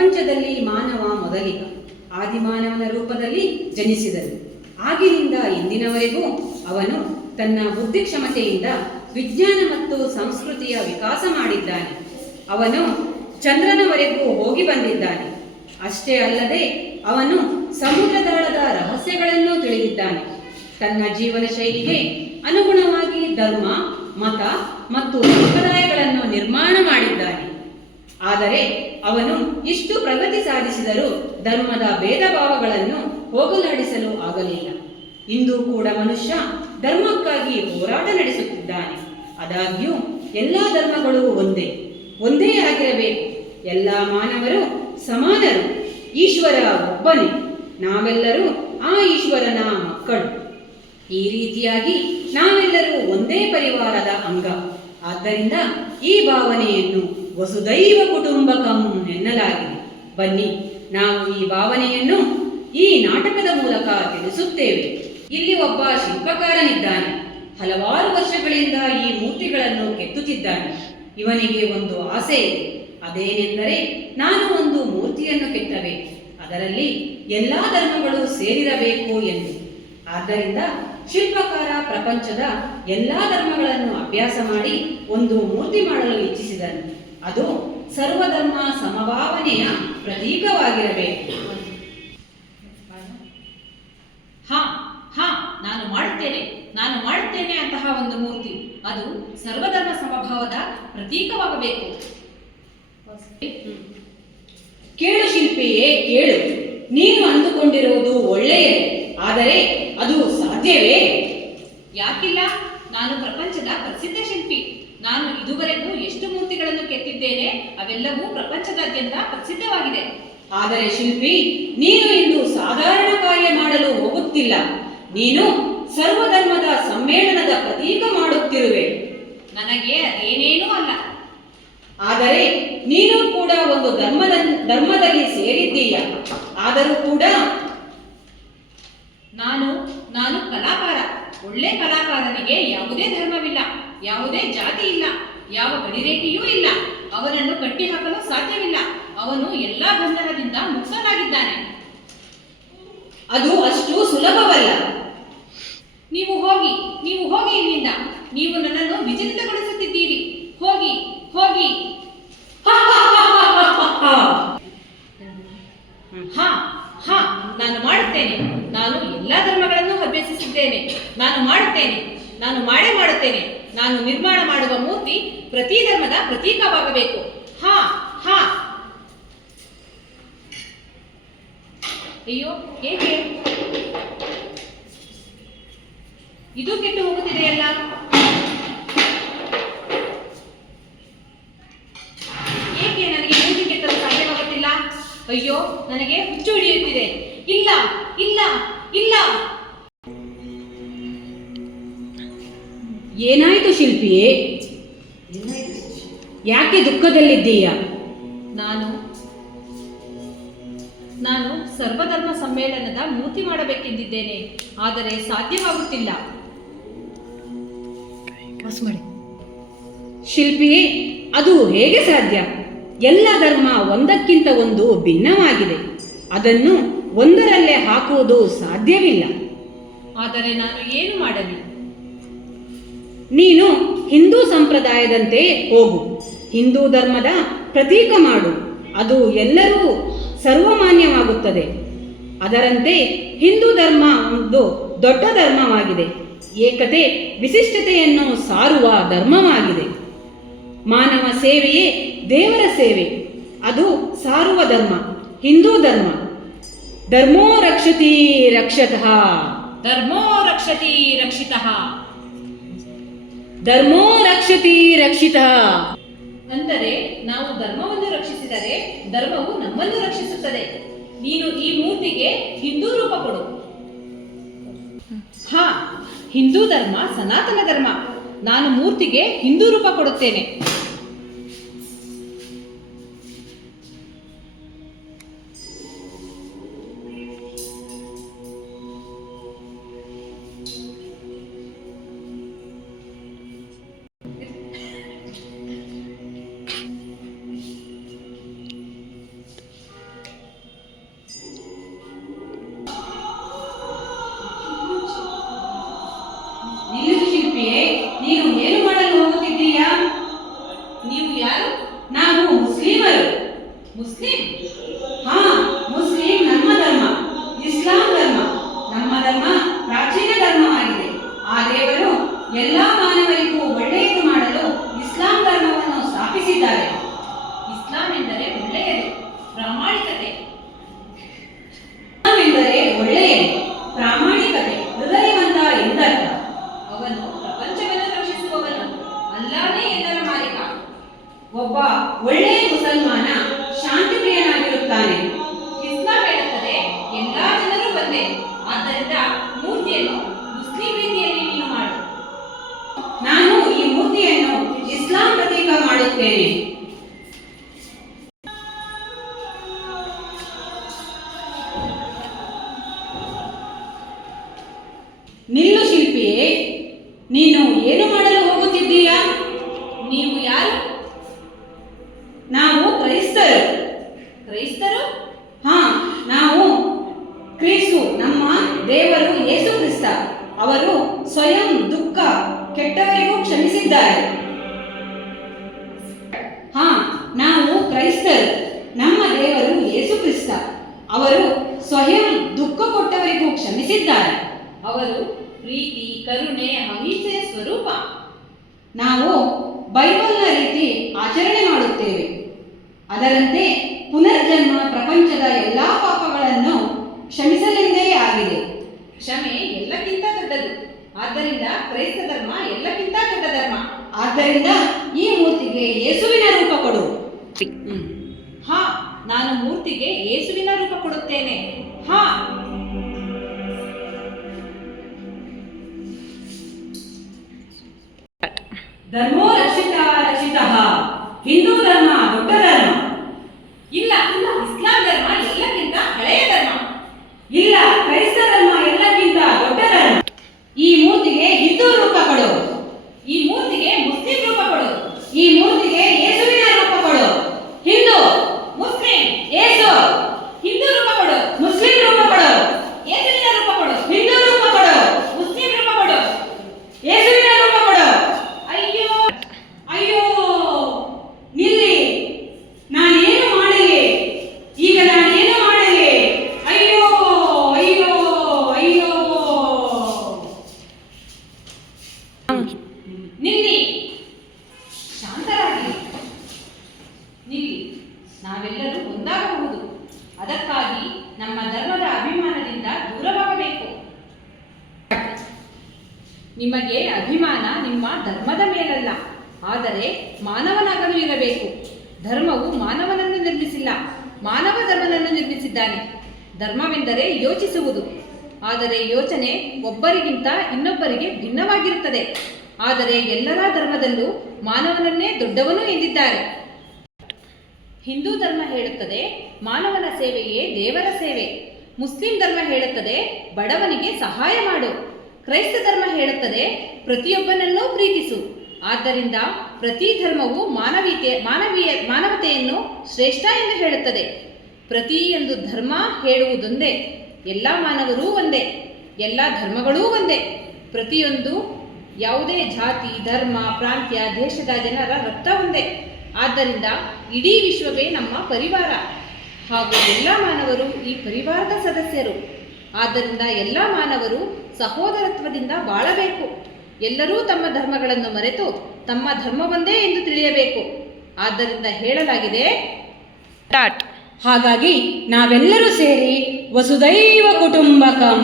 ಪ್ರಪಂಚದಲ್ಲಿ ಮಾನವ ಮೊದಲಿಗ ಆದಿಮಾನವನ ರೂಪದಲ್ಲಿ ಜನಿಸಿದನು. ಆಗಿನಿಂದ ಇಂದಿನವರೆಗೂ ಅವನು ತನ್ನ ಬುದ್ಧಿಕ್ಷಮತೆಯಿಂದ ವಿಜ್ಞಾನ ಮತ್ತು ಸಂಸ್ಕೃತಿಯ ವಿಕಾಸ ಮಾಡಿದ್ದಾನೆ. ಅವನು ಚಂದ್ರನವರೆಗೂ ಹೋಗಿ ಬಂದಿದ್ದಾನೆ. ಅಷ್ಟೇ ಅಲ್ಲದೆ ಅವನು ಸಮುದ್ರದಾಳದ ರಹಸ್ಯಗಳನ್ನು ತಿಳಿದಿದ್ದಾನೆ. ತನ್ನ ಜೀವನ ಶೈಲಿಗೆ ಅನುಗುಣವಾಗಿ ಧರ್ಮ, ಮತ ಮತ್ತು ಸಂಪ್ರದಾಯಗಳನ್ನು ನಿರ್ಮಾಣ ಮಾಡಿದ್ದಾನೆ. ಆದರೆ ಅವನು ಇಷ್ಟು ಪ್ರಗತಿ ಸಾಧಿಸಿದರೂ ಧರ್ಮದ ಭೇದ ಭಾವಗಳನ್ನು ಹೋಗಲಾಡಿಸಲು ಆಗಲಿಲ್ಲ. ಇಂದು ಕೂಡ ಮನುಷ್ಯ ಧರ್ಮಕ್ಕಾಗಿ ಹೋರಾಟ ನಡೆಸುತ್ತಿದ್ದಾನೆ. ಆದಾಗ್ಯೂ ಎಲ್ಲ ಧರ್ಮಗಳು ಒಂದೇ ಆಗಿರಬೇಕು. ಎಲ್ಲ ಮಾನವರು ಸಮಾನರು. ಈಶ್ವರ ಒಬ್ಬನೇ. ನಾವೆಲ್ಲರೂ ಆ ಈಶ್ವರನ ಮಕ್ಕಳು. ಈ ರೀತಿಯಾಗಿ ನಾವೆಲ್ಲರೂ ಒಂದೇ ಪರಿವಾರದ ಅಂಗ. ಆದ್ದರಿಂದ ಈ ಭಾವನೆಯನ್ನು ವಸುದೈವ ಕುಟುಂಬಕಂ ಎನ್ನಲಾಗಿದೆ. ಬನ್ನಿ, ನಾವು ಈ ಭಾವನೆಯನ್ನು ಈ ನಾಟಕದ ಮೂಲಕ ತಿಳಿಸುತ್ತೇವೆ. ಇಲ್ಲಿ ಒಬ್ಬ ಶಿಲ್ಪಕಾರನಿದ್ದಾನೆ. ಹಲವಾರು ವರ್ಷಗಳಿಂದ ಈ ಮೂರ್ತಿಗಳನ್ನು ಕೆತ್ತುತ್ತಿದ್ದಾನೆ. ಇವನಿಗೆ ಒಂದು ಆಸೆ ಇದೆ. ಅದೇನೆಂದರೆ, ನಾನು ಒಂದು ಮೂರ್ತಿಯನ್ನು ಕೆತ್ತಬೇಕು, ಅದರಲ್ಲಿ ಎಲ್ಲ ಧರ್ಮಗಳು ಸೇರಿರಬೇಕು ಎಂದು. ಆದ್ದರಿಂದ ಶಿಲ್ಪಕಾರ ಪ್ರಪಂಚದ ಎಲ್ಲ ಧರ್ಮಗಳನ್ನು ಅಭ್ಯಾಸ ಮಾಡಿ ಒಂದು ಮೂರ್ತಿ ಮಾಡಲು ಇಚ್ಛಿಸಿದನು. ಅದು ಸರ್ವಧರ್ಮ ಸಮಭಾವನೆಯ ಪ್ರತೀಕವಾಗಿರಬೇಕು. ನಾನು ಮಾಡುತ್ತೇನೆ ಅಂತಹ ಒಂದು ಮೂರ್ತಿ. ಅದು ಸರ್ವಧರ್ಮ ಸಮಭಾವದ ಪ್ರತೀಕವಾಗಬೇಕು. ಕೇಳು ಶಿಲ್ಪಿಯೇ, ಕೇಳು. ನೀನು ಅಂದುಕೊಂಡಿರುವುದು ಒಳ್ಳೆಯದೇ, ಆದರೆ ಅದು ಸಾಧ್ಯವೇ? ಯಾಕಿಲ್ಲ? ನಾನು ಪ್ರಪಂಚದ ಪ್ರಸಿದ್ಧ ಶಿಲ್ಪಿ. ನಾನು ಇದುವರೆಗೂ ಎಷ್ಟು ಮೂರ್ತಿಗಳನ್ನು ಕೆತ್ತಿದ್ದೇನೆ, ಅವೆಲ್ಲವೂ ಪ್ರಪಂಚದಾದ್ಯಂತ ಪ್ರಸಿದ್ಧವಾಗಿದೆ. ಆದರೆ ಶಿಲ್ಪಿ, ನೀನು ಇಂದು ಸಾಧಾರಣ ಕಾರ್ಯ ಮಾಡಲು ಹೋಗುತ್ತಿಲ್ಲ. ನೀನು ಸರ್ವಧರ್ಮದ ಸಮ್ಮೇಳನದ ಪ್ರತೀಕ ಮಾಡುತ್ತಿರುವೆ. ನನಗೆ ಅದೇನೇನೂ ಅಲ್ಲ. ಆದರೆ ನೀನು ಕೂಡ ಒಂದು ಧರ್ಮದಲ್ಲಿ ಸೇರಿದ್ದೀಯ. ಆದರೂ ಕೂಡ ನಾನು ಕಲಾಕಾರ. ಒಳ್ಳೆ ಕಲಾಕಾರನಿಗೆ ಯಾವುದೇ ಧರ್ಮವಿಲ್ಲ, ಯಾವುದೇ ಜಾತಿ ಇಲ್ಲ, ಯಾವ ಗಡಿರೇಖೆಯೂ ಇಲ್ಲ. ಅವನನ್ನು ಕಟ್ಟಿಹಾಕಲು ಸಾಧ್ಯವಿಲ್ಲ. ಅವನು ಎಲ್ಲ ಬಂಧನದಿಂದ ಮುಕ್ತನಾಗಿದ್ದಾನೆ. ಅದು ಅಷ್ಟು ಸುಲಭವಲ್ಲ. ನೀವು ಹೋಗಿ ಇಲ್ಲಿಂದ. ನೀವು ನನ್ನನ್ನು ವಿಚಲಿತಗೊಳಿಸುತ್ತಿದ್ದೀರಿ. ಹೋಗಿ. ನಾನು ಮಾಡುತ್ತೇನೆ. ನಾನು ಎಲ್ಲ ಧರ್ಮಗಳನ್ನು ಅಭ್ಯಸಿಸಿದ್ದೇನೆ. ನಾನು ಮಾಡುತ್ತೇನೆ. ನಾನು ಮಾಡುತ್ತೇನೆ. ನಾನು ನಿರ್ಮಾಣ ಮಾಡುವ ಮೂರ್ತಿ ಪ್ರತಿ ಧರ್ಮದ ಪ್ರತೀಕವಾಗಬೇಕು. ಅಯ್ಯೋ, ಏಕೆ ಇದು ಕೆಟ್ಟು ಹೋಗುತ್ತಿದೆಯಲ್ಲ? ಏಕೆ ನನಗೆ ಮೂರ್ತಿ ಕೆತ್ತಲು ಸಾಧ್ಯವಾಗುತ್ತಿಲ್ಲ? ಅಯ್ಯೋ, ನನಗೆ ಹುಚ್ಚು ಹಿಡಿಯುತ್ತಿದೆ. ಇಲ್ಲ. ಏನಾಯಿತು ಶಿಲ್ಪಿಯೇ? ಯಾಕೆ ದುಃಖದಲ್ಲಿದ್ದೀಯ? ನಾನು ಸರ್ವಧರ್ಮ ಸಮ್ಮೇಳನದ ಮೂರ್ತಿ ಮಾಡಬೇಕೆಂದಿದ್ದೇನೆ, ಆದರೆ ಸಾಧ್ಯವಾಗುತ್ತಿಲ್ಲ. ಶಿಲ್ಪಿಯೇ, ಅದು ಹೇಗೆ ಸಾಧ್ಯ? ಎಲ್ಲ ಧರ್ಮ ಒಂದಕ್ಕಿಂತ ಒಂದು ಭಿನ್ನವಾಗಿದೆ. ಅದನ್ನು ಒಂದರಲ್ಲೇ ಹಾಕುವುದು ಸಾಧ್ಯವಿಲ್ಲ. ಆದರೆ ನಾನು ಏನು ಮಾಡಲಿ? ನೀನು ಹಿಂದೂ ಸಂಪ್ರದಾಯದಂತೆ ಹೋಗು. ಹಿಂದೂ ಧರ್ಮದ ಪ್ರತೀಕ ಮಾಡು. ಅದು ಎಲ್ಲರೂ ಸರ್ವಮಾನ್ಯವಾಗುತ್ತದೆ. ಅದರಂತೆ ಹಿಂದೂ ಧರ್ಮ ಒಂದು ದೊಡ್ಡ ಧರ್ಮವಾಗಿದೆ. ಏಕತೆ, ವಿಶಿಷ್ಟತೆಯನ್ನು ಸಾರುವ ಧರ್ಮವಾಗಿದೆ. ಮಾನವ ಸೇವೆಯೇ ದೇವರ ಸೇವೆ. ಅದು ಸಾರುವ ಧರ್ಮ ಹಿಂದೂ ಧರ್ಮ. ಧರ್ಮೋ ರಕ್ಷತಿ ರಕ್ಷತಃ. ಧರ್ಮೋ ರಕ್ಷತಿ ರಕ್ಷಿತಃ. ಧರ್ಮೋ ರಕ್ಷತಿ ರಕ್ಷಿತಃ. ಅಂದರೆ ನಾವು ಧರ್ಮವನ್ನು ರಕ್ಷಿಸಿದರೆ ಧರ್ಮವು ನಮ್ಮನ್ನು ರಕ್ಷಿಸುತ್ತದೆ. ನೀನು ಈ ಮೂರ್ತಿಗೆ ಹಿಂದೂ ರೂಪ ಕೊಡು. ಹಿಂದೂ ಧರ್ಮ ಸನಾತನ ಧರ್ಮ. ನಾನು ಮೂರ್ತಿಗೆ ಹಿಂದೂ ರೂಪ ಕೊಡುತ್ತೇನೆ. ಮುಸ್ಲಿಂ? ಹಾ, ಮುಸ್ಲಿಂ ನಮ್ಮ ಧರ್ಮ, ಇಸ್ಲಾಂ ಧರ್ಮ. ನಮ್ಮ ಧರ್ಮ ಪ್ರಾಚೀನ ಧರ್ಮವಾಗಿದೆ. ಆ ದೇವರು ಎಲ್ಲಾ ಮಾನವರಿಗೂ ಒಳ್ಳೆಯದು ಮಾಡಲು ಇಸ್ಲಾಂ ಧರ್ಮವನ್ನು ಸ್ಥಾಪಿಸಿದ್ದಾರೆ. ಇಸ್ಲಾಂ ಎಂದರೆ ಒಳ್ಳೆಯದು, ಪ್ರಾಮಾಣಿಕತೆ. ಇಸ್ಲಾಂ ಎಂದರೆ ಒಳ್ಳೆಯದು, ಪ್ರಾಮಾಣಿಕತೆ, ಹೃದಯವಂತ ಎಂದರ್ಥ. ಅವನು ಪ್ರಪಂಚವನ್ನು ರಕ್ಷಿಸುವವನು, ಅಲ್ಲಾನೇ ಎಲ್ಲರ ಮಾಲೀಕ. ಒಬ್ಬ ಒಳ್ಳೆಯ ಮುಸಲ್ಮಾನ ಶಾಂತಿಪ್ರಿಯನಾಗಿರುತ್ತಾನೆ. ಇಸ್ಲಾಂ ಹೇಳುತ್ತದೆ ಎಲ್ಲಾ ಜನರು ಒಂದೇ. ಆದ್ದರಿಂದ ಮೂರ್ತಿಯನ್ನು ಮುಸ್ಲಿಂ ರೀತಿಯಲ್ಲಿ ನೀನು ಮಾಡು. ನಾನು ಈ ಮೂರ್ತಿಯನ್ನು ಇಸ್ಲಾಂ ಪ್ರತೀಕ ಮಾಡುತ್ತೇನೆ. ನಿಲ್ಲು ಶಿಲ್ಪಿಯೇ, ನೀನು ಏನು ಮಾಡಲು ಹೋಗುತ್ತಿದ್ದೀಯಾ? ನೀವು ಯಾರು? ನಾವು ಕ್ರೈಸ್ತರು. ಕ್ರೈಸ್ತರು? ಹಾ, ನಾವು ಕ್ರಿಸ್ತು, ನಮ್ಮ ದೇವರು ಯೇಸು ಕ್ರಿಸ್ತ. ಅವರು ಸ್ವಯಂ ದುಃಖ ಕೆಟ್ಟವರಿಗೂ ಕ್ಷಮಿಸಿದ್ದಾರೆ. ಹಾ, ನಾವು ಕ್ರೈಸ್ತರು. ನಮ್ಮ ದೇವರು ಯೇಸು ಕ್ರಿಸ್ತ. ಅವರು ಸ್ವಯಂ ದುಃಖ ಕೊಟ್ಟವರಿಗೂ ಕ್ಷಮಿಸಿದ್ದಾರೆ. ಅವರು ಪ್ರೀತಿ, ಕರುಣೆ, ಅಹಿಂಸೆಯ ಸ್ವರೂಪ. ನಾವು ಬೈಬಲ್ನ ರೀತಿ ಆಚರಣೆ ಮಾಡುತ್ತೇವೆ. ಅದರಂತೆ ಪುನರ್ಜನ್ಮ ಪ್ರಪಂಚದ ಎಲ್ಲಾ ಪಾಪಗಳನ್ನು ಕ್ಷಮಿಸಲೆಂದೇ ಆಗಿದೆ. ಕ್ಷಮೆ ಎಲ್ಲಕ್ಕಿಂತ ದೊಡ್ಡದು. ಆದ್ದರಿಂದ ಕ್ರೈಸ್ತ ಧರ್ಮ ಎಲ್ಲಕ್ಕಿಂತ ದೊಡ್ಡ ಧರ್ಮ. ಆದ್ದರಿಂದ ಈ ಮೂರ್ತಿಗೆ ಯೇಸುವಿನ ರೂಪ ಕೊಡು. ಹಾ, ನಾನು ಮೂರ್ತಿಗೆ ಯೇಸುವಿನ ರೂಪ ಕೊಡುತ್ತೇನೆ. ಹಾ. ಧರ್ಮೋ ರಕ್ಷಿತ ರಕ್ಷಿತಃ. ಹಿಂದೂ ಧರ್ಮ ದೊಡ್ಡ ಧರ್ಮ. ಇಲ್ಲ, ಇಸ್ಲಾಂ ಧರ್ಮ ಎಲ್ಲಕ್ಕಿಂತ ಹಳೆಯ ಧರ್ಮ. ಇಲ್ಲ, ಕ್ರೈಸ್ತ ಧರ್ಮ ಎಲ್ಲಕ್ಕಿಂತ ದೊಡ್ಡ ಧರ್ಮ. ಈ ಮೂರ್ತಿಗೆ ಹಿಂದೂ ರೂಪ ಕೊಡು. ಈ ಮೂರ್ತಿಗೆ ಮುಸ್ಲಿಂ ರೂಪ ಕೊಡು. ಈ ಮೂರ್ತಿಗೆ ಯೇಸುವಿನ ರೂಪ ಕೊಡು. ಹಿಂದೂ, ಮುಸ್ಲಿಂ, ಯೇಸು. ಹಿಂದೂ ರೂಪ ಕೊಡು. ಮುಸ್ಲಿಂ ರೂಪ ಕೊಡು. ಯೇಸುವಿನ ರೂಪ ಕೊಡು. ಹಿಂದೂ ರೂಪ ಕೊಡು. ಮುಸ್ಲಿಂ ರೂಪ ಕೊಡು. ಯೇಸುವಿನ ರೂಪ ಕೊಡು. ಅಯ್ಯೋ, ಅಯ್ಯೋ, ನಿಲ್ಲಿ. ನಾನೇನು ಮಾಡಲಿ? ಈಗ ನಾನೇನು ಮಾಡಲಿ? ಅಯ್ಯೋ, ಅಯ್ಯೋ, ಅಯ್ಯೋ. ನಿಲ್ಲಿ, ಶಾಂತರಾಗಿ ನಿಲ್ಲಿ. ನಾವೆಲ್ಲರೂ ಒಂದಾಗಬಹುದು. ಅದಕ್ಕಾಗಿ ನಮ್ಮ ಧರ್ಮದ ಅಭಿಮಾನದಿಂದ ದೂರವಾಗಬೇಕು. ನಿಮಗೆ ಅಭಿಮಾನ ನಿಮ್ಮ ಧರ್ಮದ ಮೇಲಲ್ಲ, ಆದರೆ ಮಾನವನಾಗಲು ಇರಬೇಕು. ಧರ್ಮವು ಮಾನವನನ್ನು ನಿರ್ಮಿಸಿಲ್ಲ, ಮಾನವ ಧರ್ಮನನ್ನು ನಿರ್ಮಿಸಿದ್ದಾನೆ. ಧರ್ಮವೆಂದರೆ ಯೋಚಿಸುವುದು, ಆದರೆ ಯೋಚನೆ ಒಬ್ಬರಿಗಿಂತ ಇನ್ನೊಬ್ಬರಿಗೆ ಭಿನ್ನವಾಗಿರುತ್ತದೆ. ಆದರೆ ಎಲ್ಲರ ಧರ್ಮದಲ್ಲೂ ಮಾನವನನ್ನೇ ದೊಡ್ಡವನು ಎಂದಿದ್ದಾರೆ. ಹಿಂದೂ ಧರ್ಮ ಹೇಳುತ್ತದೆ ಮಾನವನ ಸೇವೆಯೇ ದೇವರ ಸೇವೆ. ಮುಸ್ಲಿಂ ಧರ್ಮ ಹೇಳುತ್ತದೆ ಬಡವನಿಗೆ ಸಹಾಯ ಮಾಡು. ಕ್ರೈಸ್ತ ಧರ್ಮ ಹೇಳುತ್ತದೆ ಪ್ರತಿಯೊಬ್ಬನನ್ನೂ ಪ್ರೀತಿಸು. ಆದ್ದರಿಂದ ಪ್ರತಿ ಧರ್ಮವು ಮಾನವತೆಯನ್ನು ಶ್ರೇಷ್ಠ ಎಂದು ಹೇಳುತ್ತದೆ. ಪ್ರತಿಯೊಂದು ಧರ್ಮ ಹೇಳುವುದೊಂದೇ, ಎಲ್ಲ ಮಾನವರೂ ಒಂದೇ, ಎಲ್ಲ ಧರ್ಮಗಳೂ ಒಂದೇ. ಪ್ರತಿಯೊಂದು ಯಾವುದೇ ಜಾತಿ, ಧರ್ಮ, ಪ್ರಾಂತ್ಯ, ದೇಶದ ಜನರ ರಕ್ತ ಒಂದೇ. ಆದ್ದರಿಂದ ಇಡೀ ವಿಶ್ವವೇ ನಮ್ಮ ಪರಿವಾರ ಹಾಗೂ ಎಲ್ಲ ಮಾನವರು ಈ ಪರಿವಾರದ ಸದಸ್ಯರು. ಆದ್ದರಿಂದ ಎಲ್ಲ ಮಾನವರು ಸಹೋದರತ್ವದಿಂದ ಬಾಳಬೇಕು. ಎಲ್ಲರೂ ತಮ್ಮ ಧರ್ಮಗಳನ್ನು ಮರೆತು ತಮ್ಮ ಧರ್ಮವೊಂದೇ ಎಂದು ತಿಳಿಯಬೇಕು. ಆದ್ದರಿಂದ ಹೇಳಲಾಗಿದೆ, ಹಾಗಾಗಿ ನಾವೆಲ್ಲರೂ ಸೇರಿ ವಸುದೈವ ಕುಟುಂಬಕಂ